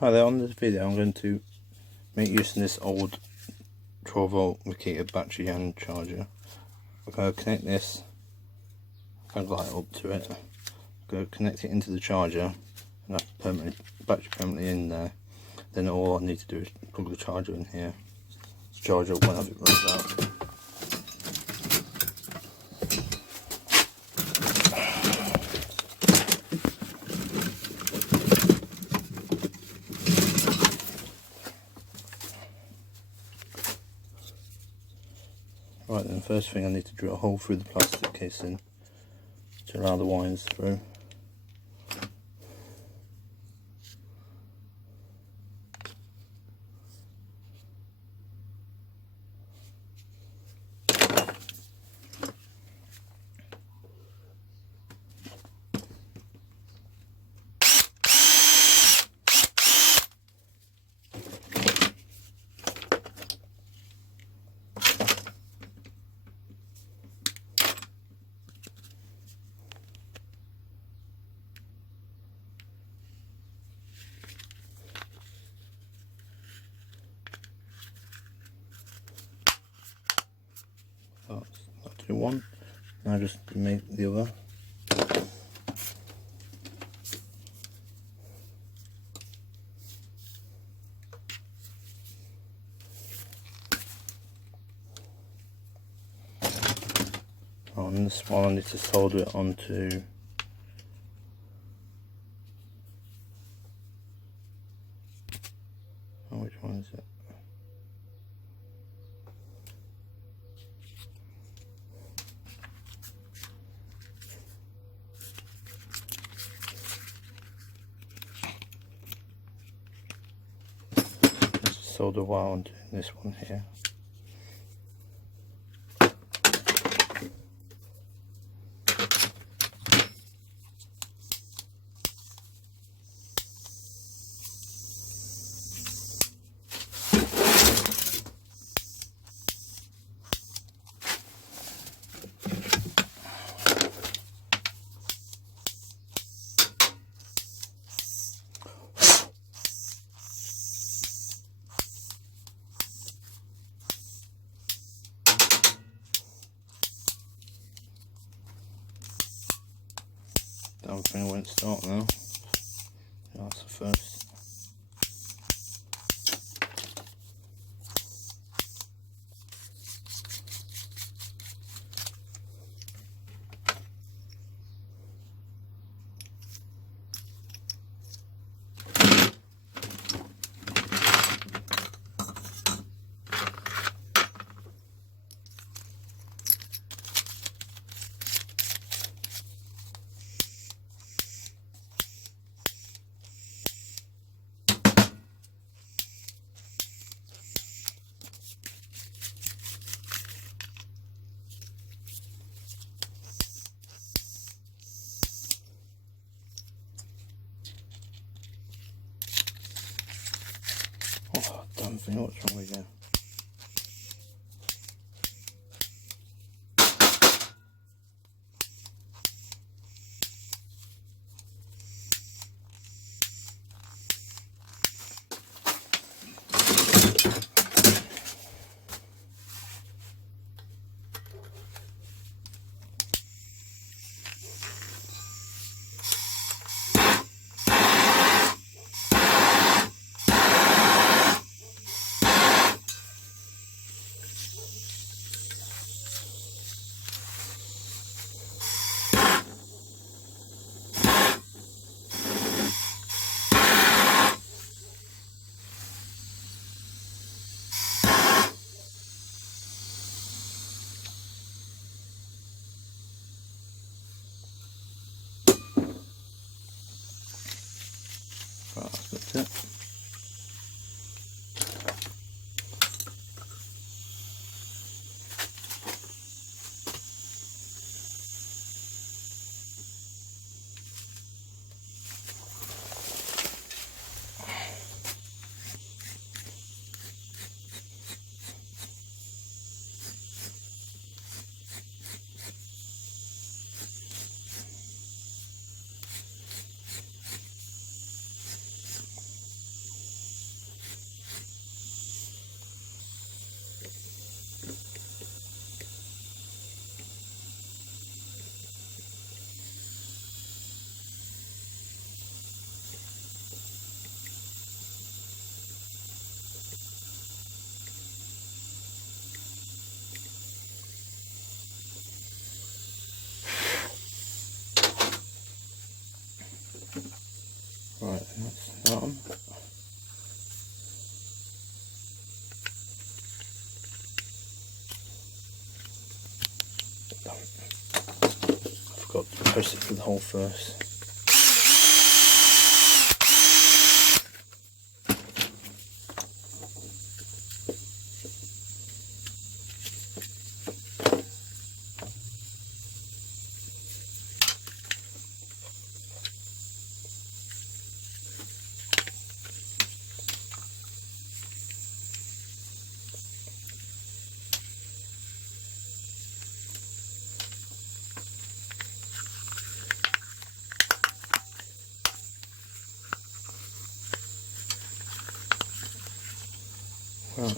Hi there, on this video I'm going to make use of this old 12V Makita battery and charger. I'm going to connect this kind of light up to it. I'm going to connect it into the charger and have battery permanently in there. Then all I need to do is plug the charger in here, charge up whenever it runs out. Right then, first thing I need to drill a hole through the plastic casing to allow the wires through. That's do one. Now just make the other. On this one I need to solder it onto which one is it? Just solder wire onto this one here. Damn thing won't start now. That's the first. Oh, damn thing, what's wrong with you? Right, that's it. bottom. I forgot to press it for the hole first. Right.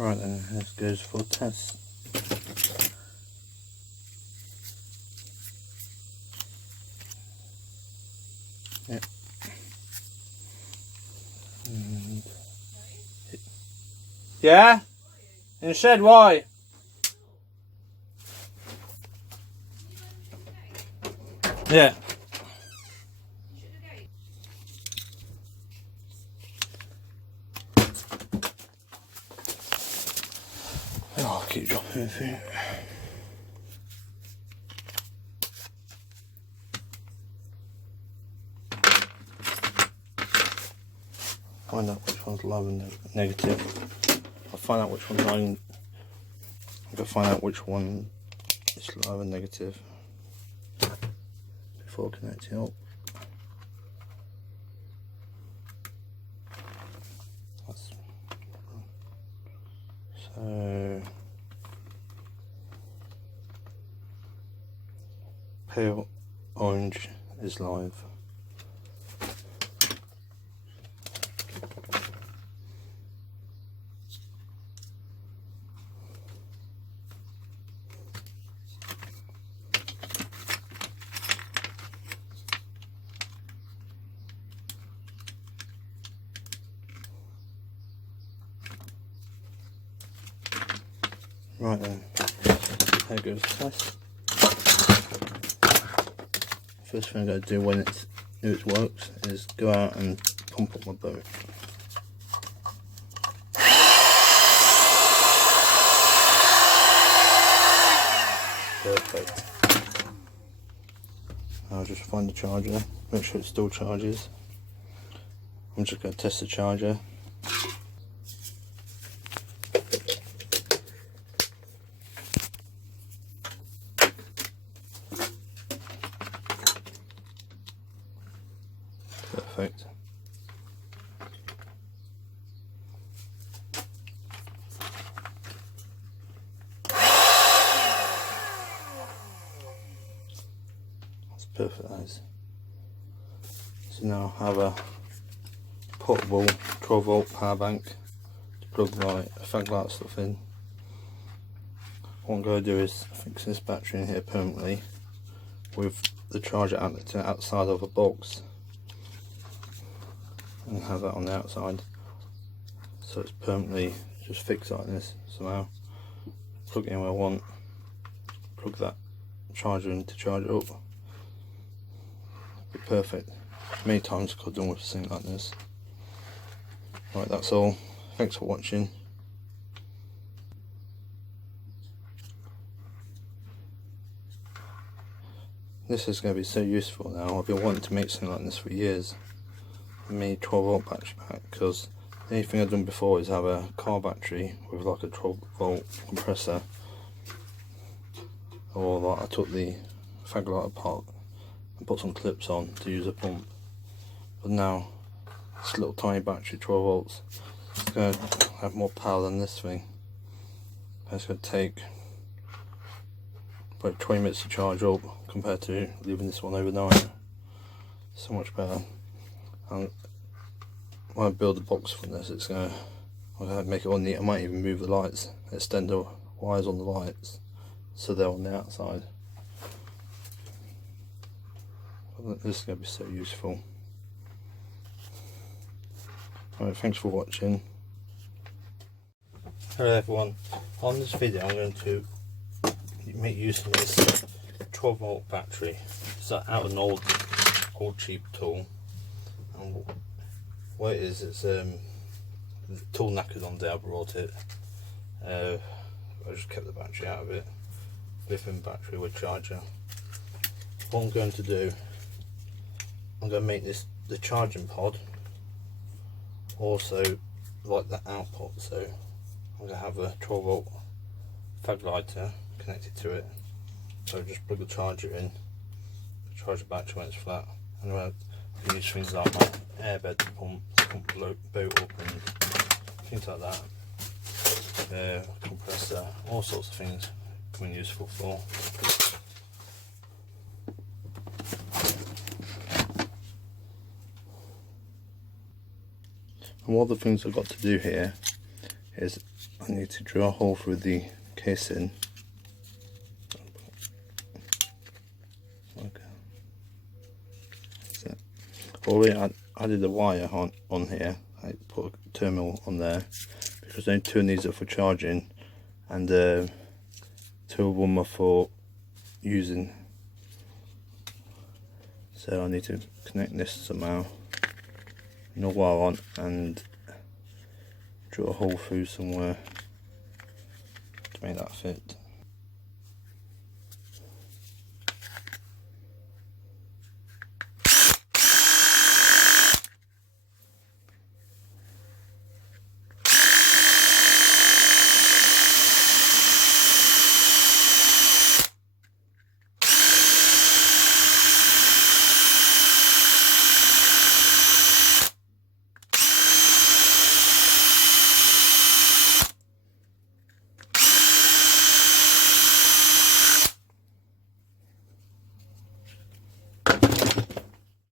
Right then, this goes for test. Yep. And yeah? In the shed, why? Yeah. Oh, I'll keep dropping everything. Find out which one's low and negative. I'll find out which one's low and I've got to find out which one is low and negative before connecting up. So pale orange is live. Right then, there goes the test. First thing I gotta do when it works is go out and pump up my boat. Perfect. I'll just find the charger, make sure it still charges. I'm just going to test the charger. Perfect. That's perfect, that is. So now I have a portable 12 volt power bank to plug my fag light stuff in. What I'm going to do is fix this battery in here permanently with the charger outlet outside of a box and have that on the outside, so it's permanently just fixed like this. So now plug it in where I want, plug that charger in to charge it up. Be perfect. Many times I've done with something like this. Right, that's all. Thanks for watching. This is going to be so useful now. I've been wanting to make something like this for years. I made 12 volt battery pack, because the only thing I've done before is have a car battery with like a 12 volt compressor, or like I took the fag light apart and put some clips on to use a pump. But now this little tiny battery, 12 volts, it's going to have more power than this thing. It's going to take about 20 minutes to charge up compared to leaving this one overnight. So much better. And when I build the box from this, I'm going to make it all neat. I might even move the lights, extend the wires on the lights so they're on the outside. This is going to be so useful. Alright, thanks for watching. Hello everyone. On this video I'm going to make use of this 12 volt battery. It's out of an old cheap tool. And what it is, it's the tool knackered on day I brought it. I just kept the battery out of it. Lithium battery with charger. What I'm going to do, I'm going to make this the charging pod also like that output. So I'm going to have a 12 volt fag lighter connected to it. So just plug the charger in, charge the battery when it's flat, and I can use things like my airbed pump the boat up and things like that. Compressor, all sorts of things coming useful for. And one of the things I've got to do here is I need to drill a hole through the casing. Okay. So, already I added a wire on here. I put a terminal on there because only two of these are for charging, and two of them are for using. So I need to connect this somehow. No wire on and drill a hole through somewhere to make that fit.